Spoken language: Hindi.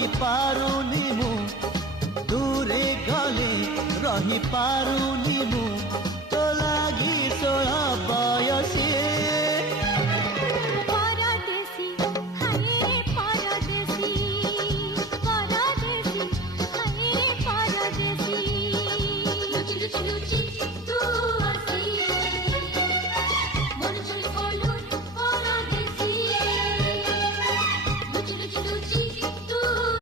रही पारुनी मु दूरे गले रही पारुनी मु तो लागी 16 बयसी